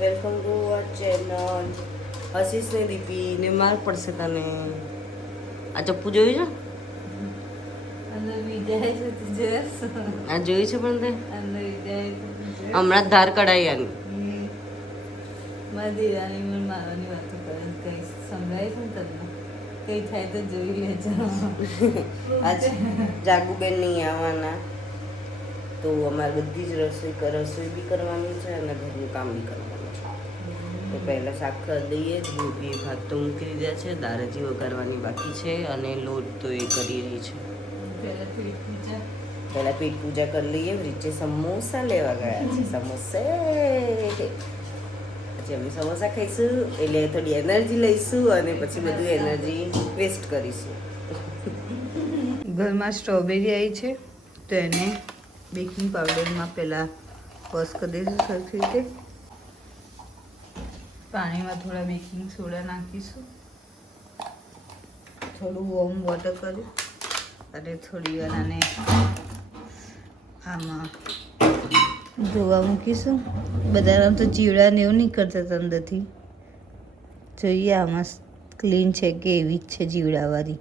Welcome to our channel. Ashish ને દીપી ને માર પડશે તને. આ ચપ્પુ જોયું છે? આ જોયું છે પણ તે હમણાં જ ધાર કઢાઈ આની. મારી દેરાની મને મારવાની વાતો કરે કઈ સંભળાય છે ને તમને કઈ થાય તો જોઈ લેજો. આજે જાગુબેન નહીં આવવાના તો અમારે બધી જ રસોઈ બી કરવાની છે અને ઘરનું કામ બી કરવાનું છે. તો પહેલાં શાક કરી દઈએ. ગોભી ભાત તો મૂકી દીધા છે, દાળ હજી વઘારવાની બાકી છે અને લોટ તો એ કરી રહી છે. પહેલાં પેટ પૂજા કરી લઈએ. નીચે સમોસા લેવા ગયા છે. સમોસે પછી અમે સમોસા ખાઈશું એટલે થોડી એનર્જી લઈશું અને પછી બધું એનર્જી વેસ્ટ કરીશું. ઘરમાં સ્ટ્રોબેરી આવી છે તો એને બેકિંગ પાવડરમાં પહેલાં વોશ કરી દઈશું સરખી રીતે. પાણીમાં થોડા બેકિંગ સોડા નાખીશું, થોડું વોર્મ વોટર કર્યું અને થોડી વાર આને આમાં ધોવા મૂકીશું. બધા તો જીવડા ને એવું નહીં કરતા અંદરથી. જોઈએ આમાં ક્લીન છે કે એવી જ છે જીવડાવાળી.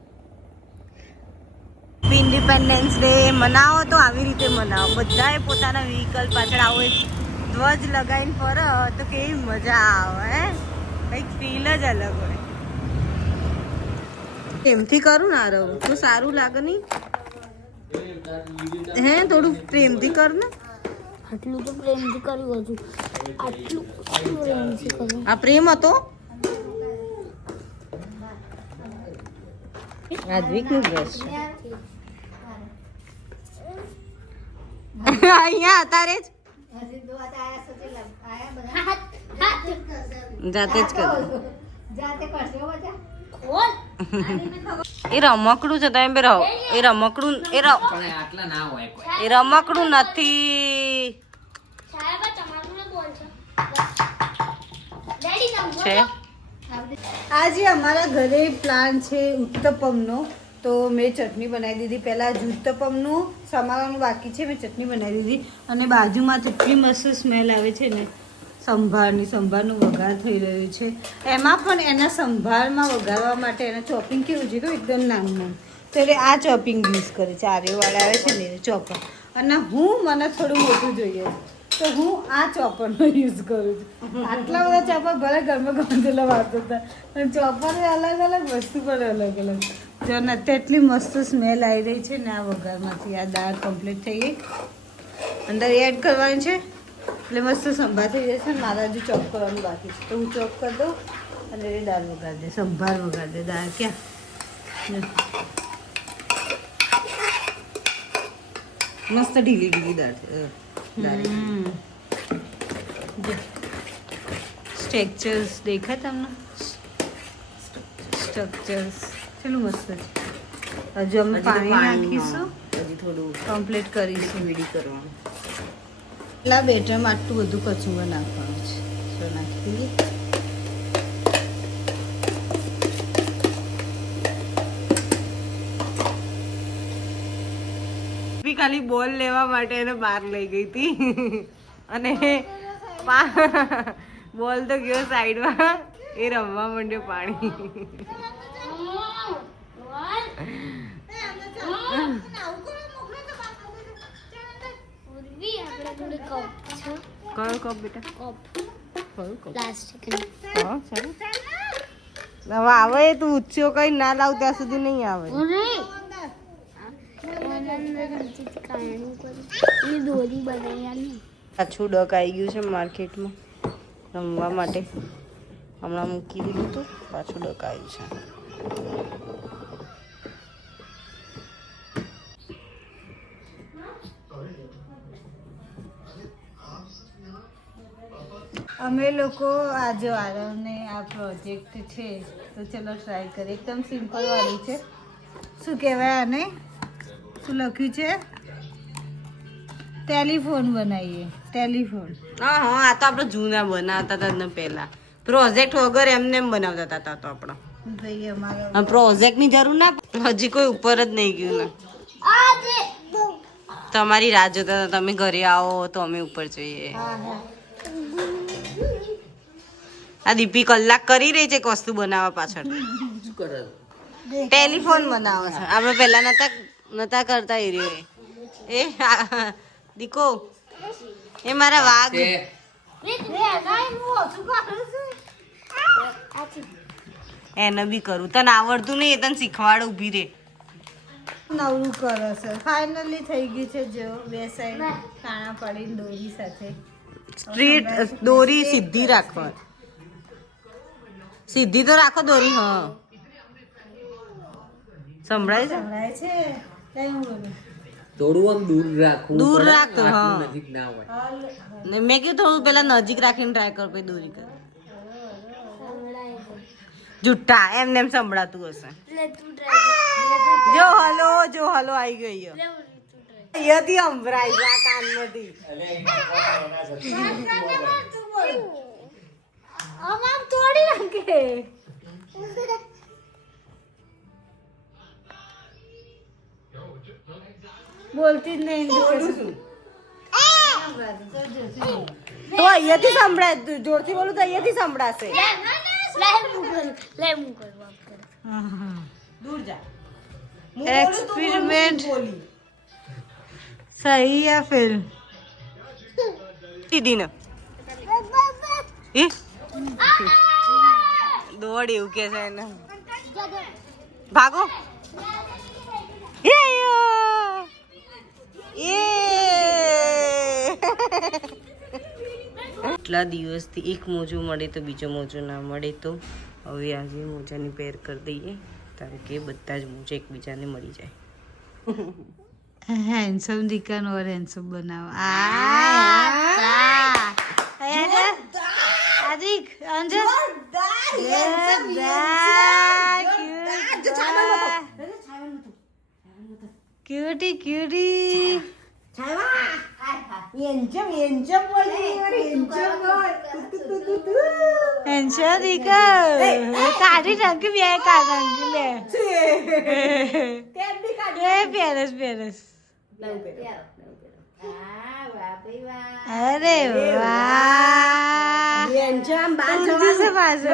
ઇન્ડિપેન્ડન્સ ડે મનાવો તો આવી રીતે મનાવો. બધાએ પોતાના વ્હીકલ પાછળ આવો એક ધ્વજ લગાવીને ફરો તો કેવી મજા આવે. હે કંઈક ફીલ જ અલગ હોય. પ્રેમથી કરું ને આરવ તો સારું લાગે નહીં? હે થોડું પ્રેમથી કર ને. આટલું તો પ્રેમથી કર્યું હજુ. આટલું પ્રેમથી કર્યું. આ પ્રેમ હતો. આદ્વિકનું ડ્રેસ છે. અહીંયા અત્યારે જ જાતે જ કરો. એ રમકડું છે તમે રહો. એ રમકડું નથી છે. આજે અમારા ઘરે પ્લાન છે ઉત્તપમનો, તો મેં ચટણી બનાવી દીધી. પહેલાં જ ઉત્તપમનું સમારવાનું બાકી છે, મેં ચટણી બનાવી દીધી. અને બાજુમાં એટલી મસ્ત સ્મેલ આવે છે ને સંભારનો વઘાર થઈ રહ્યો છે. એમાં પણ એના સંભારમાં વઘારવા માટે એના ચોપિંગ કેવું છે તો એકદમ નાનું. તો એટલે આ ચોપિંગ યુઝ કરે છે. આર્યવાળા આવે છે ને એ ચોપર. અને મને થોડું મોટું જોઈએ તો હું આ ચોપરનો યુઝ કરું છું. આટલા બધા ચોપર ભલે ઘરમાં ગંધેલા વાળતો હતા પણ ચોપર અલગ અલગ વસ્તુ પણ અલગ અલગ. જો અત્યારે એટલી મસ્ત સ્મેલ આવી રહી છે ને આ વઘારમાંથી. આ દાળ કમ્પ્લીટ થઈ ગઈ, અંદર એડ કરવાની છે એટલે મસ્ત સંભાર થઈ જશે. મારા હજુ ચોપ કરવાનું બાકી છે તો હું ચોપ કરી દઉં અને એ દાળ વઘાર દે, સંભાર વઘાર દે. દાળ ક્યાં મસ્ત ઢીલી ઢીલી દાળ છે. સ્ટ્રક્ચર્સ દેખાય તમને? સ્ટ્રક્ચર્સ કેટલું મસ્ત છે. હજુ અમે પાણી નાખીશું, હજી થોડું કમ્પ્લીટ કરીશું. વીડી કરવાનું. એટલા બેટરમાં આટલું બધું કચુંબર નાખવાનું છે. તો નાખી દઈએ. ખાલી બોલ લેવા માટે એને બહાર લઈ ગઈ હતી અને બોલ તો ગયો સાઈડમાં. એ રમવા માંડ્યો પાણી. કયો કપ બેટા? પ્લાસ્ટિક. હા ચાલો. હવે આવે તું ઉચ્ચો કઈ ના લાવ ત્યાં સુધી નહીં આવે. દોરી બનાવી પાછું ડક આવી ગયું છે માર્કેટમાં રમવા માટે. હમણાં મૂકી દીધું હતું, પાછું ડક આવ્યું છે. અમે લોકો આજે આરવને આ પ્રોજેક્ટ છે તો ચલો ટ્રાય કરીએ. એકદમ સિમ્પલ વાળું છે. શું કહેવાય આને? શું લખ્યું છે? ટેલિફોન બનાવીએ. ટેલિફોન. હા હા, આ તો આપણે જૂના બનાવતા હતા ને પહેલા. પ્રોજેક્ટ વગર એમને એમ બનાવતા હતા તો આપણે. ભાઈ અમારો પ્રોજેક્ટ ની જરૂર ના, હજી કોઈ ઉપર જ નહીં ગયું ને. તમારી રાહ જોતા હતા, તમે ઘરે આવો તો અમે ઉપર જઈએ. હા હા આ દીપી કલાક કરી રહી છે વસ્તુ બનાવવા પાછળ. ટેલિફોન બનાવે છે. આપણે પહેલા નતા કરતા એ રે. એ દીકો, એ મારા વાઘ. એને બી કરું. તને આવડતું નહીં, એ તને શીખવાડ. ઊભી રે. નવરું કરે છે. ફાઇનલી થઈ ગયું છે. જો બે સાઈડ કાણા પડીને દોરી સાથે સ્ટ્રીટ દોરી સીધી રાખવા. સીધી તો રાખો દોરી. હા, સંભળાય છે. સંભળાય છે. કઈ હું બોલું? થોડું આમ દૂર રાખવું દૂર પડે, રાખતો, આટલું હા. નજીક ના હોય. ને મેં કીધું થોડું પેલા નજીક રાખીને ટ્રાય કર, પછી દોરી કર. જુઠ્ઠા એમને એમ સંભળાતું હશે. જો હલો આવી ગયો અહીંયાથી સંભળાય છે આ કાનમાંથી. આમ તોડી નાખે. બોલતી જ નહીં. તો અહીંયાથી સંભળાય. તું જોરથી બોલું તો અહીંયાથી સંભળાશે. દૂર જા. एक्सपेरिमेंट सही या फिर દીદી ને દોડ એવું કે છે એને. ભાગો. એટલા દિવસથી એક મોજું મળે તો બીજો મોજો ના મળે, તો હવે આજે મોજાની પેર કરી દઈએ, કારણ કે બધા જ મોજા એકબીજાને મળી જાય. हैंडसम दिखन और हैंडसम बनाओ आदिक अंजर क्यूटी क्यूटी हैंडसम दिखो काटी रंग भी है का रंग ले એ પેરસ પેરસ. અરે વાહ. ઊંધી પાછળ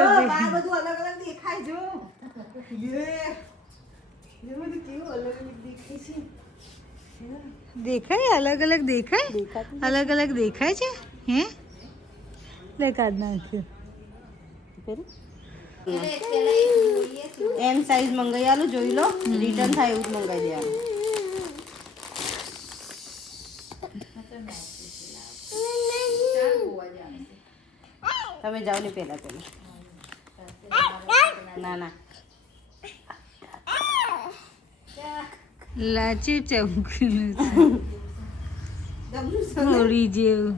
દેખાય. અલગ અલગ દેખાય. અલગ અલગ દેખાય છે. હે લે કાઢ નાખ્યું. એમ સાઈઝ મંગાઈ આલું, જોઈ લો. રિટર્ન થાય એવું જ મંગાઈ દેવાનું. તમે જાઓ ને પેલા ના ના લાચું ચમકીનું થોડી જેવું.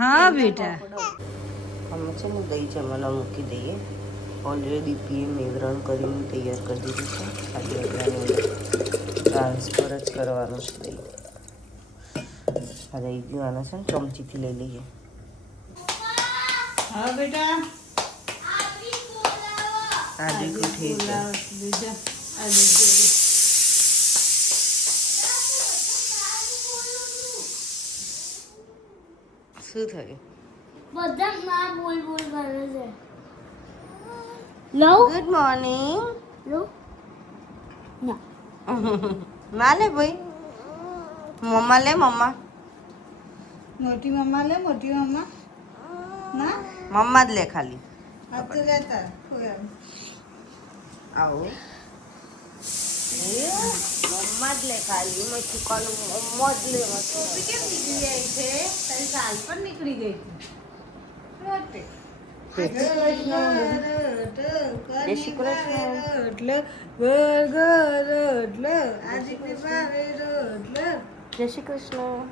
હા બેટા. અમે છે ને દહીં જમવાના મૂકી દઈએ. ઓલરેડી દીપીએ મેઘરણ કરીને તૈયાર કરી દીધું છે. ખાલી અગિયારની અંદર ટ્રાન્સફર જ કરવાનું છે દહીં. આ દહીં ગયું, આને છે ને ચમચીથી લઈ લઈએ. હા બેટા. આજે ઉઠી છે. શું થયું? બધા ના બોલ બોલ કરે છે. લો ગુડ મોર્નિંગ. લો ના ના લે ભાઈ. મમ્મા લે મમ્મા. મોટી મમ્મા લે મોટી મમ્મા. ના મમ્મા જ લે ખાલી. આ તો લેતા ખોયા. આવો મમ્મા જ લે ખાલી મેં ચીકવાનું મમ્મા જ લે ટોપી કેમ નીકળી જાય છે તારી સાલ પણ નીકળી ગઈ છે જય શ્રી કૃષ્ણ. જય શ્રી કૃષ્ણ.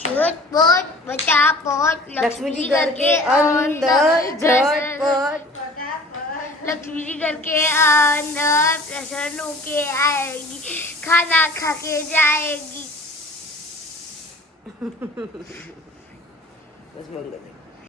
झूठ बोल बचा पोत लक्ष्मी जी घर के अंदर झटपट लक्ष्मी जी घर के अंदर प्रसन्न होके आएगी खाना खा के जाएगी બસ બંધ કરી દે.